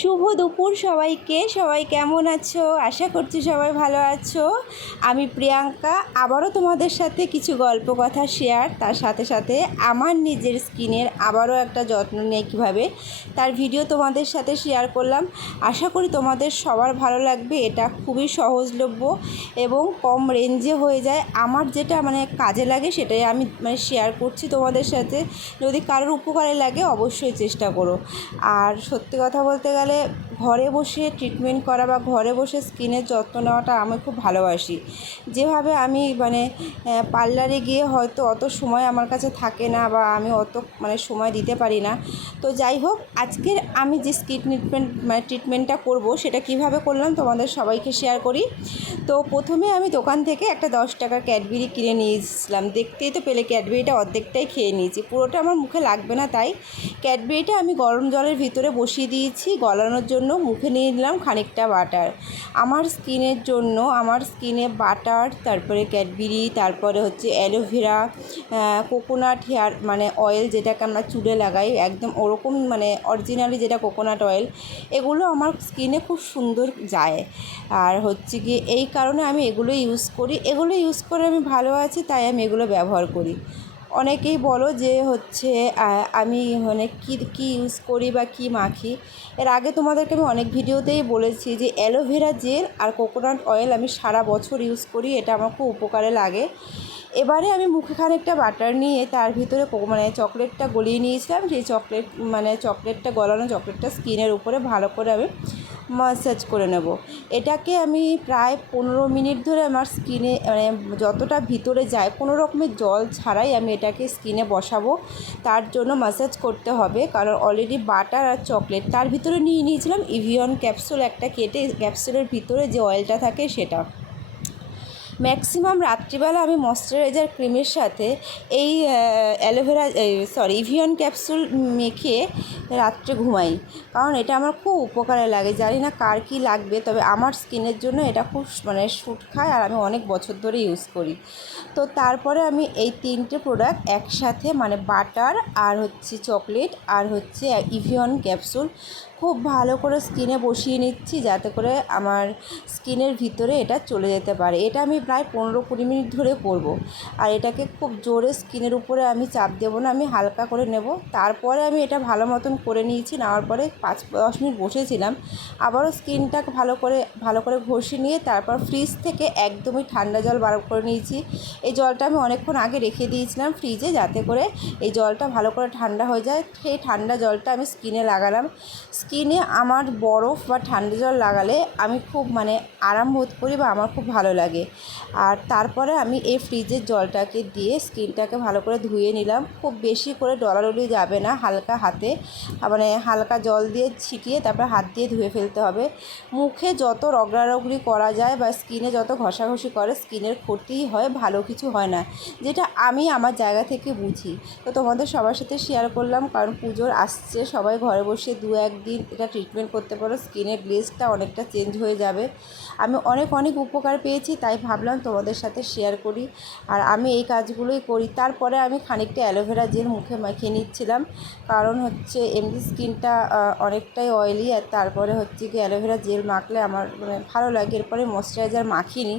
শুভ দুপুর সবাইকে। সবাই কেমন আছো? আশা করছি সবাই ভালো আছো। আমি প্রিয়াঙ্কা। আবারও তোমাদের সাথে কিছু গল্প কথা শেয়ার তার সাথে সাথে আমার নিজের স্কিনের আবারও একটা যত্ন নিয়ে কীভাবে তার ভিডিও তোমাদের সাথে শেয়ার করলাম। আশা করি তোমাদের সবার ভালো লাগবে। এটা খুবই সহজলভ্য এবং কম রেঞ্জে হয়ে যায়। আমার যেটা মানে কাজে লাগে সেটাই আমি মানে শেয়ার করছি তোমাদের সাথে। যদি কারোর উপকারে লাগে অবশ্যই চেষ্টা করো। আর সত্যি কথা বলতে গেলে വെച്ചാൽ ঘরে বসে ট্রিটমেন্ট করা বা ঘরে বসে স্কিনের যত্ন নেওয়াটা আমি খুব ভালোবাসি। যেভাবে আমি মানে পার্লারে গিয়ে হয়তো অত সময় আমার কাছে থাকে না বা আমি অত মানে সময় দিতে পারি না। তো যাই হোক, আজকের আমি যে স্কিন ট্রিটমেন্ট মানে ট্রিটমেন্টটা করব সেটা কীভাবে করলাম তোমাদের সবাইকে শেয়ার করি। তো প্রথমে আমি দোকান থেকে একটা দশ টাকার ক্যাডবেরি কিনে নিয়েছিলাম দেখতেই তো পেলে ক্যাডবেরিটা অর্ধেকটাই খেয়ে নিয়েছি। পুরোটা আমার মুখে লাগবে না তাই ক্যাডবেরিটা আমি গরম জলের ভিতরে বসিয়ে দিয়েছি। গলানোর জন্য মুখে নিয়ে নিলাম খানিকটা বাটার। আমার স্কিনের জন্য, আমার স্কিনে বাটার, তারপরে ক্যাডবেরি, তারপরে হচ্ছে অ্যালোভেরা কোকোনাট হেয়ার মানে অয়েল যেটাকে আমরা চুলে লাগাই, একদম ওরকম মানে অরিজিনালি যেটা কোকোনাট অয়েল, এগুলো আমার স্কিনে খুব সুন্দর যায়। আর হচ্ছে কি এই কারণে আমি এগুলো ইউজ করি। এগুলো ইউজ করে আমি ভালো আছি, তাই আমি এগুলো ব্যবহার করি। অনেকেই বলো যে হচ্ছে আমি মানে কী কী ইউজ করি বা কী মাখি। এর আগে তোমাদেরকে আমি অনেক ভিডিওতেই বলেছি যে অ্যালোভেরা জেল আর কোকোনাট অয়েল আমি সারা বছর ইউজ করি, এটা আমার খুব উপকারে লাগে। এবারে আমি মুখে খানিকটা বাটার নিয়ে তার ভিতরে মানে চকলেটটা গলিয়ে নিয়েছিলাম। সেই চকলেট মানে চকলেটটা গলানো, চকলেটটা স্কিনের উপরে ভালো করে আমি ম্যাসাজ করে নেব। এটাকে আমি প্রায় পনেরো মিনিট ধরে আমার স্কিনে মানে যতটা ভিতরে যায়, কোনো রকমের জল ছাড়াই আমি এটাকে স্কিনে বসাবো। তার জন্য ম্যাসাজ করতে হবে, কারণ অলরেডি বাটার আর চকলেট, তার ভিতরে নিয়ে নিয়েছিলাম ইভিয়ন ক্যাপসুল একটা কেটে ক্যাপসুলের ভিতরে যে অয়েলটা থাকে সেটা। ম্যাক্সিমাম রাত্রিবেলা আমি ময়শ্চারাইজার ক্রিমের সাথে এই অ্যালোভেরা সরি ইভিয়ন ক্যাপসুল মেখে রাত্রে ঘুমাই। কারণ এটা আমার খুব উপকারে লাগে। জানি না কার কী লাগবে, তবে আমার স্কিনের জন্য এটা খুব মানে শ্যুট খায় আর আমি অনেক বছর ধরে ইউজ করি। তো তারপরে আমি এই তিনটে প্রোডাক্ট একসাথে মানে বাটার আর হচ্ছে চকলেট আর হচ্ছে ইভিয়ন ক্যাপসুল খুব ভালো করে স্কিনে বসিয়ে নিচ্ছি যাতে করে আমার স্কিনের ভিতরে এটা চলে যেতে পারে। এটা আমি প্রায় পনেরো কুড়ি মিনিট ধরে করব। আর এটাকে খুব জোরে স্কিনের উপরে আমি চাপ দেবো না, আমি হালকা করে নেব। তারপরে আমি এটা ভালো মতন করে নিয়েছি, নেওয়ার পরে পাঁচ দশ মিনিট বসেছিলাম। আবারও স্কিনটাকে ভালো করে ভালো করে ঘষে নিয়ে তারপর ফ্রিজ থেকে একদমই ঠান্ডা জল বার করে নিয়েছি। এই জলটা আমি অনেকক্ষণ আগে রেখে দিয়েছিলাম ফ্রিজে, যাতে করে এই জলটা ভালো করে ঠান্ডা হয়ে যায়। সেই ঠান্ডা জলটা আমি স্কিনে লাগালাম। স্কিনে আমার বরফ বা ঠান্ডা জল লাগালে আমি খুব মানে আরাম বোধ করি বা আমার খুব ভালো লাগে। আর তারপরে আমি এই ফ্রিজের জলটাকে দিয়ে স্কিনটাকে ভালো করে ধুয়ে নিলাম। খুব বেশি করে ডলাডলি যাবে না, হালকা হাতে। মানে হালকা জল দিয়ে ছিটিয়ে তারপর হাত দিয়ে ধুয়ে ফেলতে হবে। মুখে যত রগড়ারগড়ি করা যায় বা স্কিনে যত ঘষাঘষি করে, স্কিনের ক্ষতিই হয়, ভালো কিছু হয় না। যেটা আমি আমার জায়গা থেকে বুঝি। তো তোমাদের সবার সাথে শেয়ার করলাম, কারণ পুজোর আসছে, সবাই ঘরে বসে দু একদিন এটা ট্রিটমেন্ট করতে পারো। স্কিনের গ্লেজটা অনেকটা চেঞ্জ হয়ে যাবে। আমি অনেক অনেক উপকার পেয়েছি, তাই ভাবলাম তোমাদের সাথে শেয়ার করি। আর আমি এই কাজগুলোই করি। তারপরে আমি খানিকটা অ্যালোভেরা জেল মুখে মাখিয়ে নিচ্ছিলাম। কারণ হচ্ছে এমনি স্কিনটা অনেকটাই অয়েলি আর তারপরে হচ্ছে কি অ্যালোভেরা জেল মাখলে আমার মানে ভালো লাগে। এরপরে ময়শ্চারাইজার মাখিনি।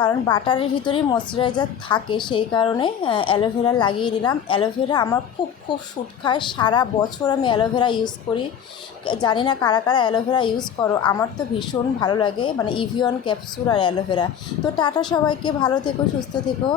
কারণ বাটারের ভিতরেই ময়শ্চারাইজার থাকে, সেই কারণে অ্যালোভেরা লাগিয়ে দিলাম। অ্যালোভেরা আমার খুব খুব শ্যুট খায়। সারা বছর আমি অ্যালোভেরা ইউজ করি। জানি না কারা কারা অ্যালোভেরা ইউজ করো, আমার তো ভীষণ ভালো লাগে। মানে ইভিয়ন ক্যাপসুল আর অ্যালোভেরা তো টাটা সবাইকে, ভালো থেকো, সুস্থ থেকো।